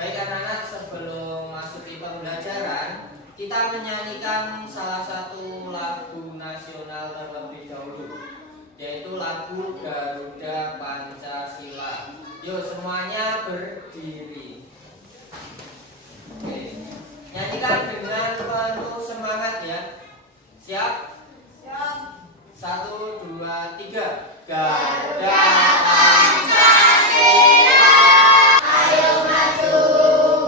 Baik anak-anak, sebelum masuk di pembelajaran, kita menyanyikan salah satu lagu nasional terlebih dahulu, yaitu lagu Garuda Pancasila. Yuk semuanya berdiri. Oke. Nyanyikan dengan penuh semangat ya. Siap? Siap. 1, 2, 3. Garuda Pancasila, ayo maju,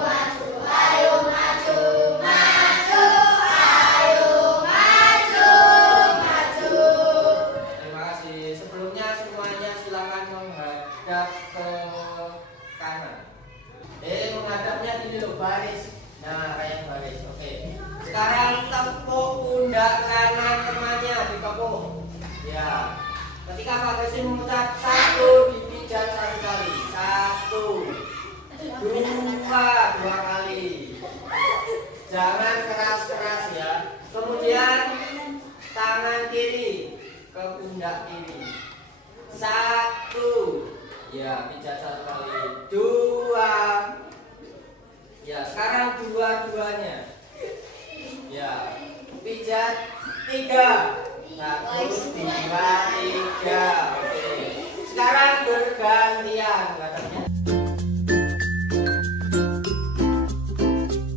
maju, ayo maju, maju, ayo maju, maju. Terima kasih. Sebelumnya semuanya silakan menghadap ke kanan. Menghadapnya gini loh, baris. Nah, kayak baris. Oke. Sekarang tepuk pundak kanan temannya, ditepuk. Ya. Ketika Pak Gesim mengucap 1, dipijat 1 kali. 1, 2 kali. Jangan keras-keras ya. Kemudian tangan kiri ke pundak kiri. 1, ya pijat 1 kali. 2, ya sekarang dua-duanya. Ya, pijat 3. 1, 2, 3. Oke. Sekarang bergantian katanya.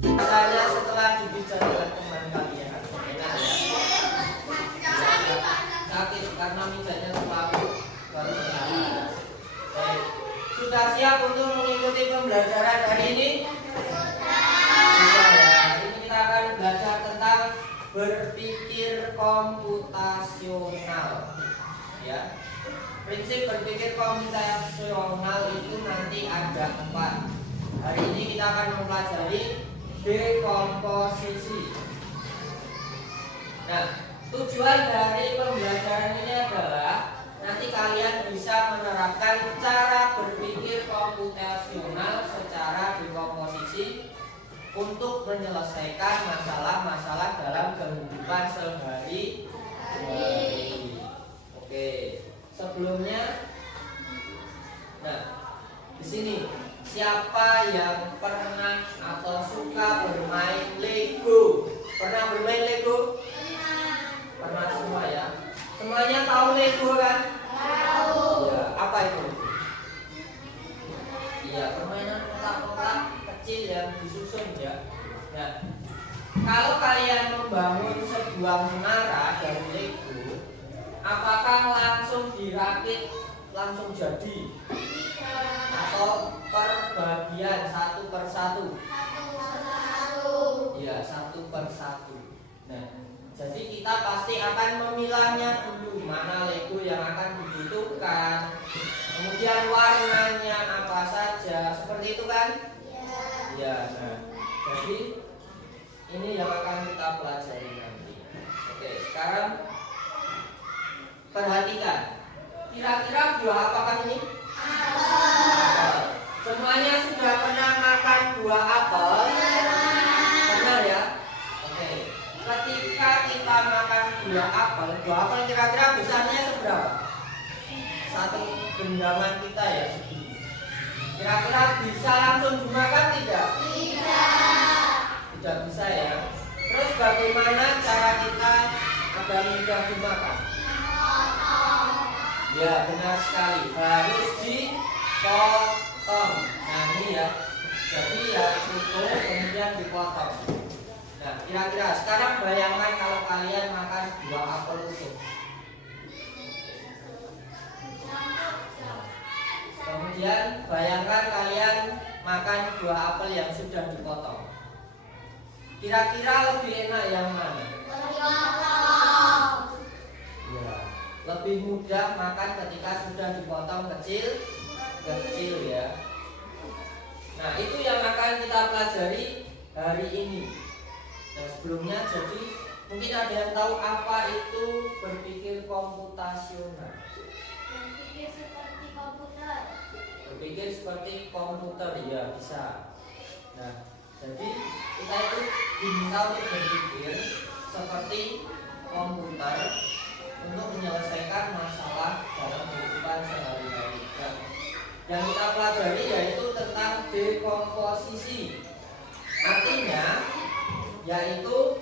Katanya setelah dipijat oleh teman kalian. Enak ya? Sakit karena pijatnya terlalu berat. Baik. Sudah siap untuk mengikuti pembelajaran hari ini? Sudah ya. Hari ini kita akan belajar tentang berpikir komputasional. Ya. Prinsip berpikir komputasional itu nanti ada 4. Hari ini kita akan mempelajari dekomposisi. Nah, tujuan dari pembelajaran ini adalah nanti kalian bisa menerapkan cara berpikir komputasional secara dekomposisi untuk menyelesaikan masalah-masalah dalam kehidupan sehari-hari. Oke, sebelumnya, nah di sini siapa yang pernah atau suka bermain Lego? Pernah bermain Lego? Pernah semua ya. Semuanya tahu Lego kan? Tahu. Ya, apa itu? Iya, permainan kotak-kotak kecil yang disusun ya. Nah, kalau kalian membangun sebuah menara dari Lego, apakah langsung dirakit langsung jadi? Atau per bagian satu per satu? Ya, satu per satu. Nah, jadi kita pasti akan memilahnya dulu mana Lego yang akan dibutuhkan. Kemudian warnanya apa saja, seperti itu kan? Ya, nah, jadi ini yang akan kita pelajari nanti. Oke, sekarang perhatikan. Kira-kira buah apa kan ini? Apel. Semuanya sudah pernah makan buah apel? Pernah ya? Oke. Ketika kita makan buah apel kira-kira besarnya seberapa? Satu genggaman kita ya. Kira-kira bisa langsung dimakan tidak? Tidak bisa ya. Terus bagaimana cara kita agar mudah dimakan? Ya, benar sekali. Harus dipotong. Nah, ini ya. Jadi ya utuh kemudian dipotong. Nah, kira-kira sekarang bayangkan kalau kalian makan buah apel utuh. Kemudian bayangkan kalian makan buah apel yang sudah dipotong. Kira-kira lebih enak yang mana? Ya, lebih mudah makan ketika sudah dipotong kecil ya. Nah, itu yang akan kita pelajari hari ini. Nah, sebelumnya jadi mungkin ada yang tahu apa itu berpikir komputasional? Berpikir seperti komputer ya, bisa. Nah, jadi kita itu diminta untuk berpikir seperti komputer untuk menyelesaikan masalah dalam kehidupan sehari-hari. Yang kita pelajari yaitu tentang dekomposisi. Artinya yaitu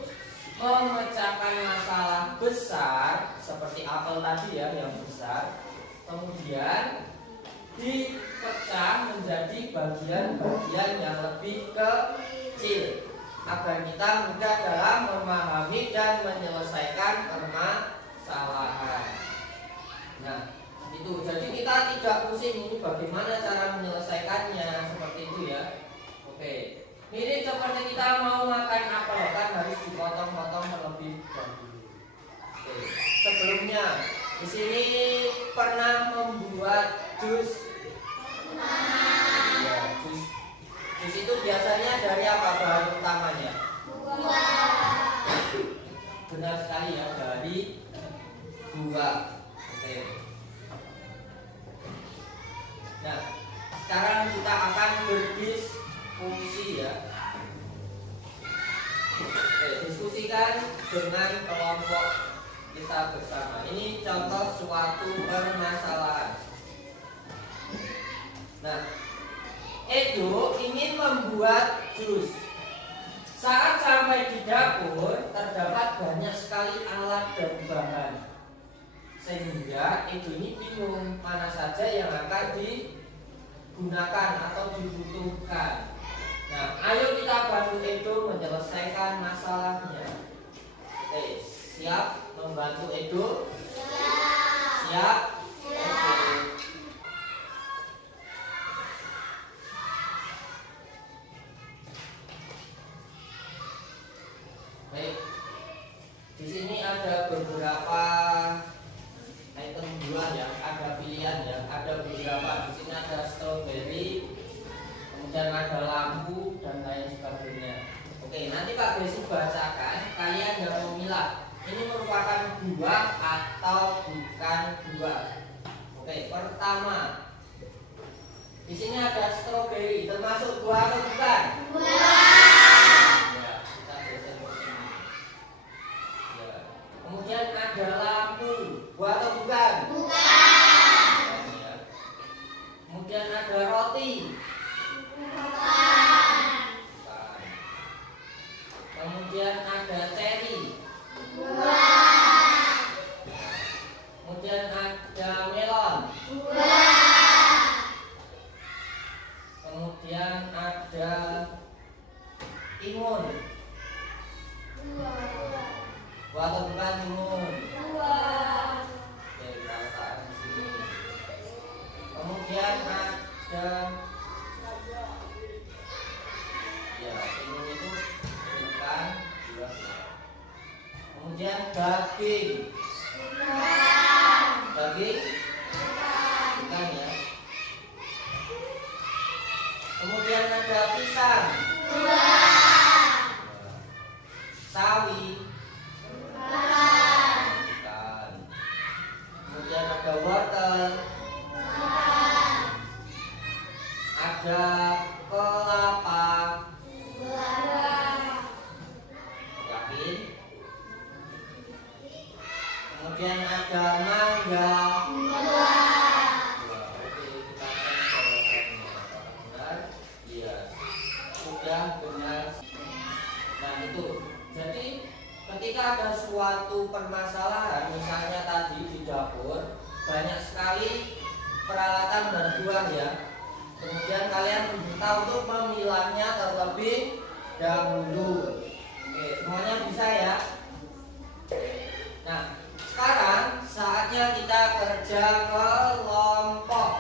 memecahkan masalah besar seperti apel tadi ya, yang besar, kemudian dipecah menjadi bagian-bagian yang lebih kecil agar kita mudah dalam memahami dan menyelesaikan permasalahan. Nah, itu jadi kita tidak pusing ini bagaimana cara menyelesaikannya, seperti itu ya. Oke. Ini seperti kita mau makan apel kan harus dipotong-potong terlebih dahulu. Oke. Sebelumnya di sini pernah membuat jus. Ya, jus itu biasanya dari apa bahan utamanya? Buah. Benar sekali ya, dari buah. Oke. Nah, sekarang kita akan berdiskusi ya. Oke, diskusikan dengan kelompok kita bersama. Ini contoh suatu permasalahan. Nah, Edo ingin membuat jus. Saat sampai di dapur, terdapat banyak sekali alat dan bahan. Sehingga Edo ini bingung mana saja yang akan digunakan atau dibutuhkan. Nah, ayo kita bantu Edo menyelesaikan masalahnya. Oke, siap membantu Edo? Siap. Siap? Oke. Baik. Di sini ada beberapa item buah ya, ada pilihan ya, ada beberapa. Di sini ada strawberry, kemudian ada lampu dan lain sebagainya. Oke, nanti Pak Besi bacakan, kalian yang memilah ini merupakan buah atau bukan buah. Oke, pertama di sini ada strawberry, termasuk buah atau bukan? Buah. Ya, kita geser ke sini. Ya. Kemudian ada lampu, buah atau bukan? Bukan. Ya. Kemudian ada roti. Bukan. Kemudian ada cherry. Buah. Kemudian ada melon. Buah. Kemudian ada timun. Buah. Buah atau bukan timun? Buah. Oke, kita letakkan di sini. Kemudian ada ya, timun itu bukan buah. Kemudian daging. Bukan. Daging? Bukan. Bukan ya. Kemudian ada pisang. Bukan. Sawi. Bukan. Bukan. Kemudian ada wortel. Bukan. Ada kelapa. Bukan. Yakin? Kemudian ada mangga. Bukan. Oke, kita akan jawabannya. Apakah benar? Iya. Sudah benar. Nah, itu. Jadi ketika ada suatu permasalahan, misalnya tadi di dapur banyak sekali peralatan dan buah ya. Kemudian kalian diminta untuk memilahnya terlebih dahulu. Oke, semuanya bisa ya. Nah, sekarang saatnya kita kerja kelompok.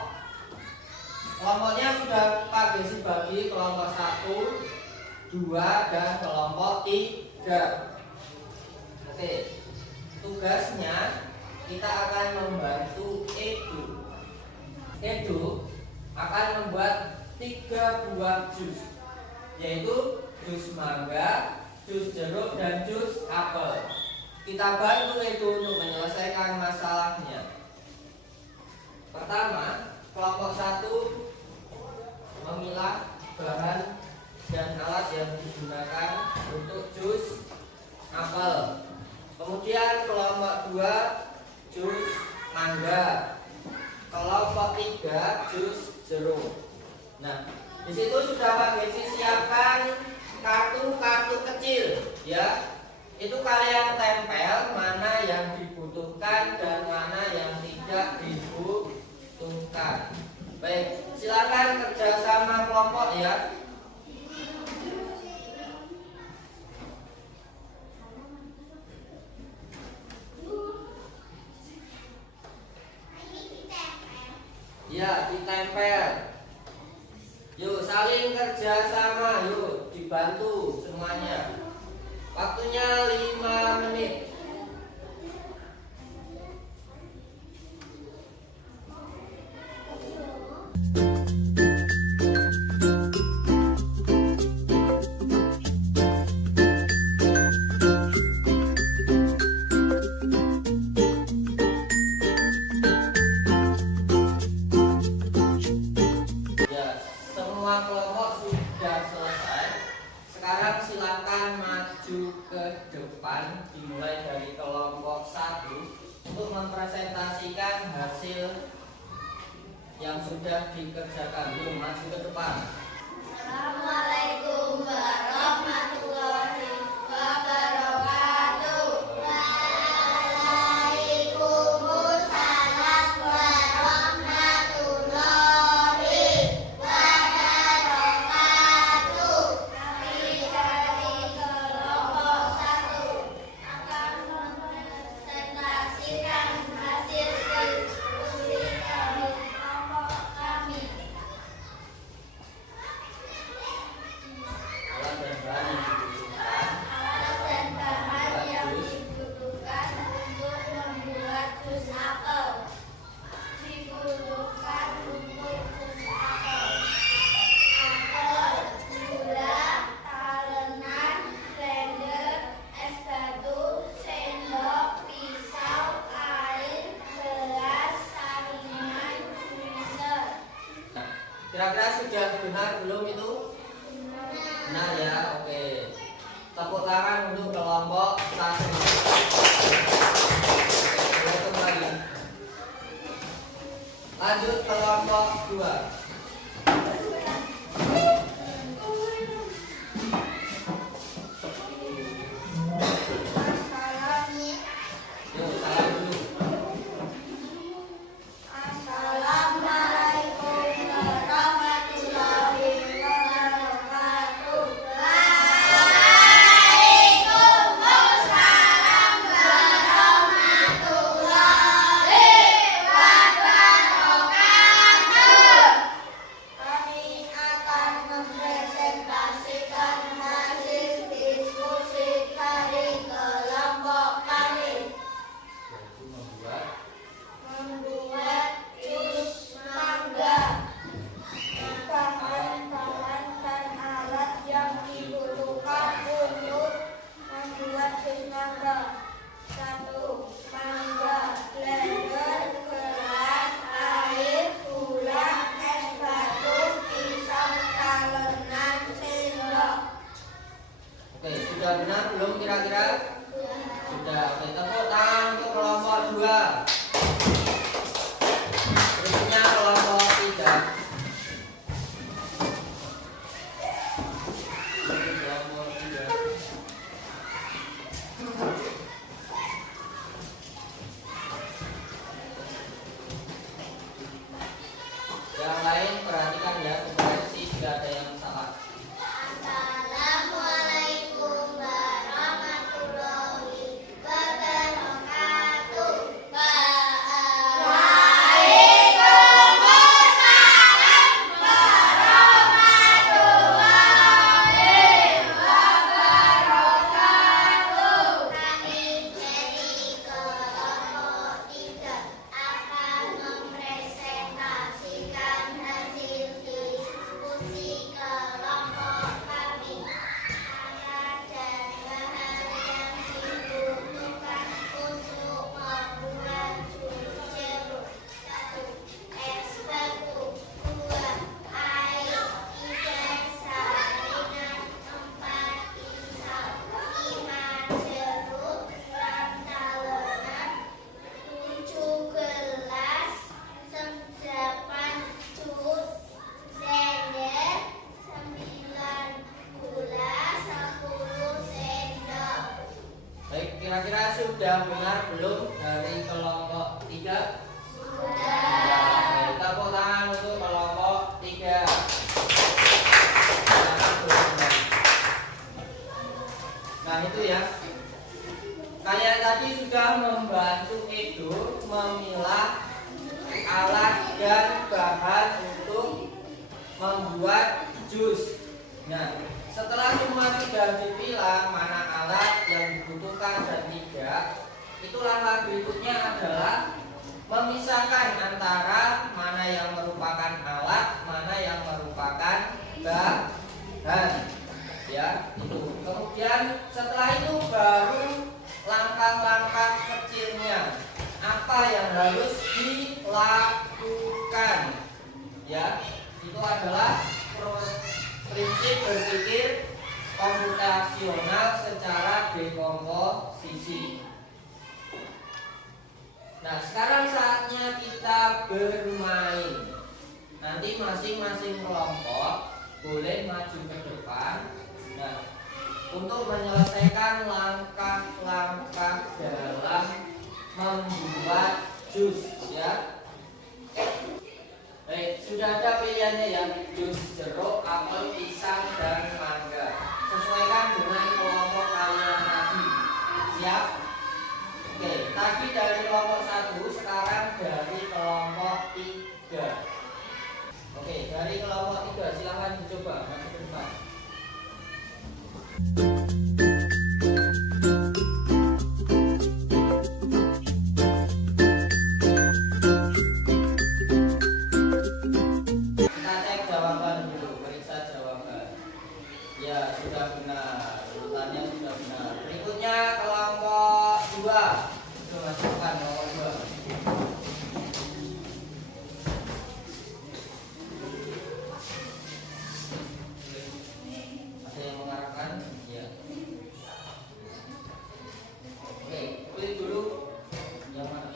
Kelompoknya sudah Pak Desi bagi kelompok 1, 2, dan kelompok 3. Oke, tugasnya kita akan membantu Edo. Edo akan membuat 3 buah jus, yaitu jus mangga, jus jeruk, dan jus apel. Kita bantu Edo untuk menyelesaikan masalahnya. Pertama, kelompok 1 memilah bahan dan alat yang digunakan untuk jus apel. Kemudian kelompok 2 jus mangga. Kelompok 3 jus jeruk. Nah, Di situ sudah Pak Gesi siapkan kartu-kartu kecil, ya. Itu kalian tempel mana yang dibutuhkan dan mana yang tidak dibutuhkan. Baik, silakan kerjasama kelompok ya. Ya, ditempel. Yuk, saling kerjasama, yuk, dibantu semuanya. Waktunya 5 menit. Semua kelompok sudah selesai. Sekarang silakan maju ke depan, dimulai dari kelompok 1 untuk mempresentasikan hasil yang sudah dikerjakan. Yuk, maju ke depan. Assalamualaikum warahmatullahi wabarakatuh. Waalaikumsalam warahmatullahi wabarakatuh. Kami dari kelompok 1 akan mempresentasikan hasil diskusi kami kelompok kami. Alat dan bahan yang dibutuhkan. Alat dan bahan yang dibutuhkan untuk membuat jus apel. Dibutuhkan untuk jus apel. Apel, gula, talenan, blender, es batu, sendok, pisau, air, gelas, saringan, juicer. Kira-kira sudah benar belum itu? Benar ya, oke. Tepuk tangan untuk kelompok 1. Boleh kembali. Lanjut kelompok 2. Yuk, salam dulu. Assalamualaikum warahmatullahi wabarakatuh. Waalaikumsalam warahmatullahi wabarakatuh. Kami akan mempresentasikan hasil diskusi dari kelompok kami. Membuat jus mangga. Bahan-bahan dan alat yang dibutuhkan untuk membuat jus mangga. 1. Mangga, blender, gelas, air, gula, es batu, pisau, talenan, sendok. Oke, sudah benar belum kira-kira? Sudah. Oke, tepuk tangan untuk kelompok 2. Berikutnya kelompok 3. Kelompok 3. Yang lain perhatikan ya, koreksi jika ada yang salah. Assalamualaikum warahmatullahi wabarakatuh. Kira-kira sudah benar belum dari kelompok 3? Sudah. Tepuk tangan untuk kelompok 3. Nah itu ya. Kalian tadi sudah membantu Edo memilah alat dan bahan untuk membuat jus. Nah, setelah semua sudah dipilah mana alat yang dibutuhkan dan tidak, itu langkah berikutnya adalah memisahkan antara mana yang merupakan alat, mana yang merupakan bahan. Ya, itu. Kemudian setelah itu baru langkah-langkah kecilnya. Apa yang harus dilakukan? Ya, itu adalah prinsip berpikir komputasional secara dekomposisi. Nah, sekarang saatnya kita bermain. Nanti masing-masing kelompok boleh maju ke depan. Nah, untuk menyelesaikan langkah-langkah dalam membuat jus, ya. Baik, sudah ada pilihannya ya, jus jeruk, apel, pisang, dan mangga. Sesuaikan dengan kelompok kalian tadi. Siap? Oke, tadi dari kelompok 1, sekarang dari kelompok 3. Oke, dari kelompok 3 silahkan dicoba maju ke depan. Kita cek jawaban dulu, periksa jawaban. Ya, sudah benar. Urutannya sudah benar. Berikutnya kelompok 2. Itu masukkan kelompok 2. Ada yang mengarahkan? Ya. Oke, klik dulu. Yang mana?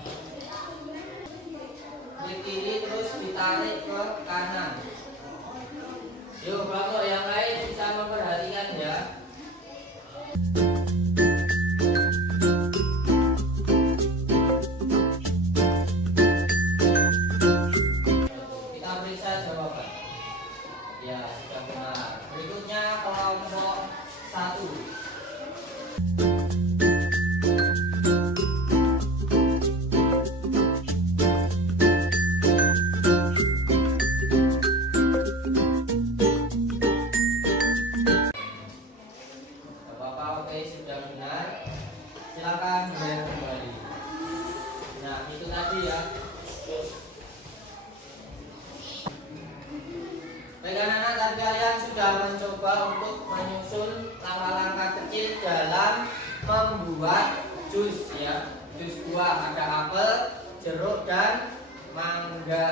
Klik kiri terus ditarik ke kanan. Yuk, kelompok yang lain bisa memperhatikan ya. Kita periksa jawaban. Ya, sudah benar. Berikutnya kelompok 1. Bapak, oke, sudah benar. Silakan mulai kembali. Nah, itu tadi ya. Baik anak-anak, tadi kalian sudah mencoba untuk menyusun langkah-langkah kecil dalam membuat jus ya. Jus buah, ada apel, jeruk, dan mangga.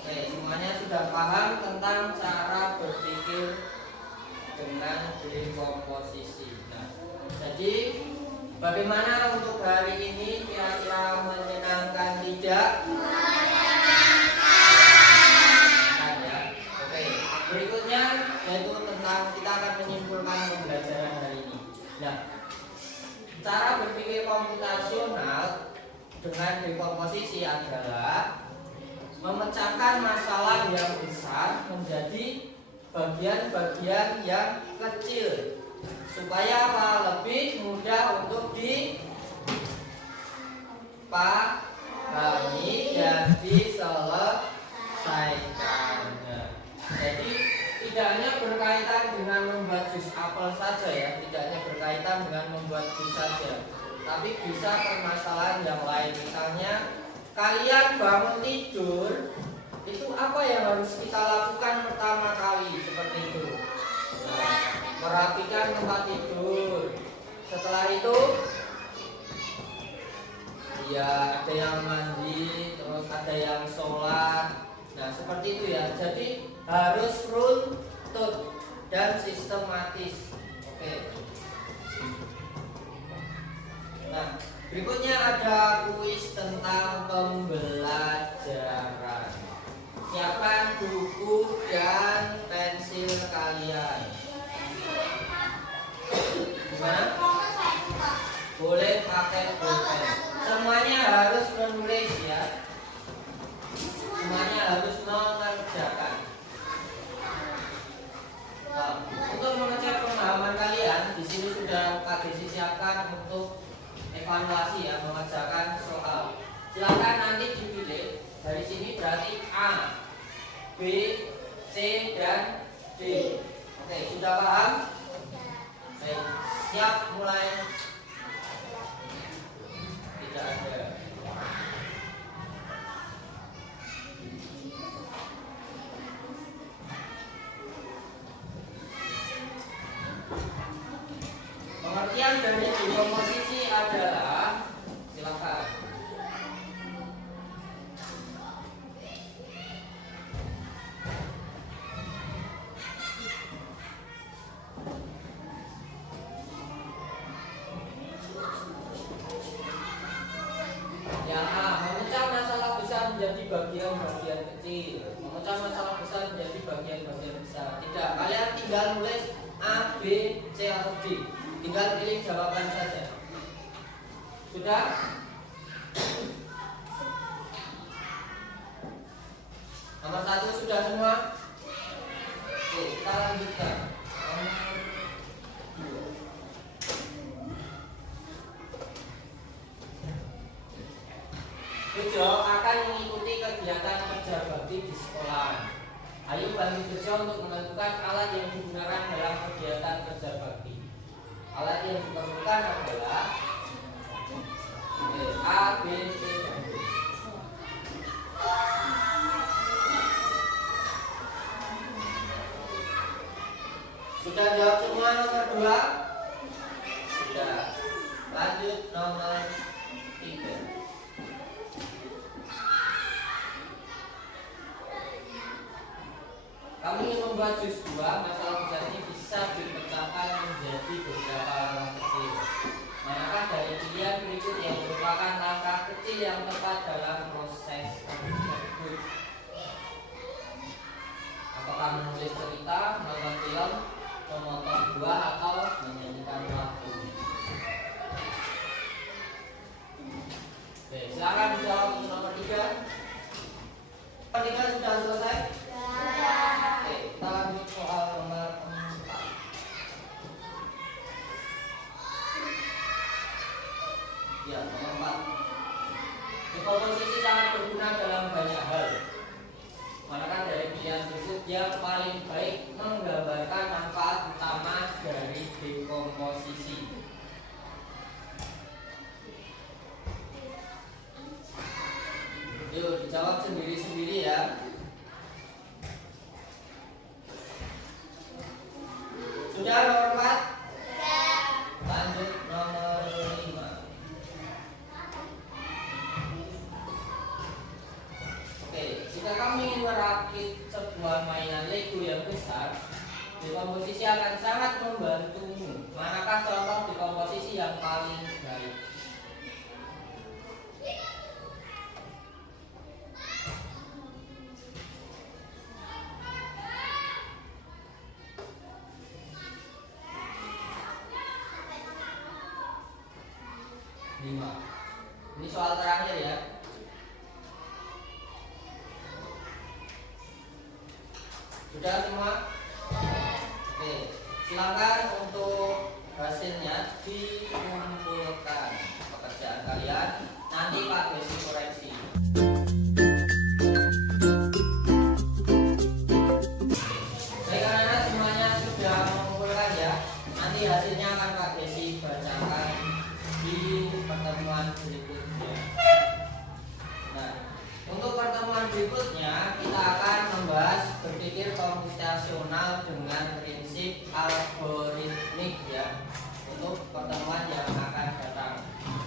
Oke, semuanya sudah paham tentang cara berpikir dengan dekomposisi. Nah, jadi bagaimana untuk hari ini, kira-kira menyenangkan tidak? Menyenangkan ya. Oke, berikutnya yaitu tentang kita akan menyimpulkan pembelajaran hari ini. Nah, cara berpikir komputasional dengan dekomposisi adalah memecahkan masalah yang besar menjadi bagian-bagian yang kecil supaya apa? Lebih mudah untuk dipahami dan diselesaikan. Jadi tidak hanya berkaitan dengan membuat jus apel saja ya, tidak hanya berkaitan dengan membuat jus saja, tapi bisa permasalahan yang lain. Misalnya kalian bangun tidur, itu apa yang harus kita lakukan pertama kali? Seperti itu. Nah, merapikan tempat tidur. Setelah itu ya ada yang mandi, terus ada yang sholat. Nah, seperti itu ya. Jadi harus runtut dan sistematis. Oke. Nah, berikutnya ada kuis tentang pembelajaran. Siapkan buku dan pensil kalian. Gimana? Boleh pakai pulpen. Semuanya harus menulis ya. Semuanya harus mengerjakan. Nah, untuk mengecek pemahaman kalian, di sini sudah KDC siapkan untuk evaluasi ya, mengerjakan soal. Silakan nanti dipilih dari sini berarti A, B, C dan D. Oke, sudah paham? Baik, siap mulai. Tidak ada. Pengertian dari dekomposisi adalah, silakan. Yang A, memecah masalah besar menjadi bagian-bagian kecil. Memecah masalah besar menjadi bagian-bagian besar. Tidak, kalian tinggal nulis A, B, C atau D. Tinggal pilih jawaban saja. Sudah? Nomor 1 sudah semua? Oke, kita lanjutkan. Bejo akan mengikuti kegiatan kerja bakti di sekolah. Ayo bantu Bejo untuk menentukan alat yang digunakan dalam kegiatan kerja bakti. Alat yang diperlukan adalah A, B, C, dan D. Sudah jawab semua nomor 2? Sudah. Lanjut nomor 3. Kami ingin membuat juz 2, masalah besar ini bisa dipecahkan menjadi beberapa langkah kecil. Manakah dari pilihan berikut yang merupakan langkah kecil yang tepat dalam proses tersebut? Apakah menulis cerita, menonton film, memotong buah, atau menyanyikan lagu? Oke, silakan dijawab untuk nomor 3. Nomor 3 sudah selesai? Oke, kita lanjut soal nomor 4. Ya, nomor 4. Dekomposisi sangat berguna dalam banyak hal. Manakah dari pilihan berikut yang paling baik menggambarkan manfaat utama dari dekomposisi? Yuk, dijawab sendiri-sendiri ya. Sudah nomor 4? Lanjut nomor 5. Oke, jika kamu ingin merakit sebuah mainan Lego yang besar, dekomposisi akan sangat membantumu. Manakah contoh dekomposisi yang paling baik? Ini soal terakhir ya. Sudah semua? Oke, silakan untuk hasilnya dikumpulkan pekerjaan kalian. Nanti Pak Desi koreksi. Baik, karena semuanya sudah mengumpulkan ya. Nanti hasilnya akan Pak Desi bacakan di pertemuan berikutnya. Nah, untuk pertemuan berikutnya kita akan membahas berpikir komputasional dengan prinsip algoritmik ya. Untuk pertemuan yang akan datang.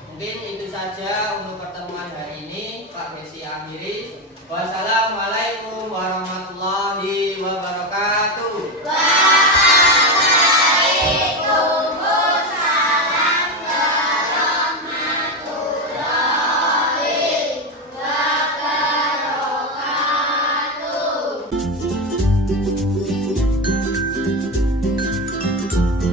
Mungkin itu saja untuk pertemuan hari ini. Pak Desi akhiri. Wassalamualaikum warahmatullahi wabarakatuh. Thank you.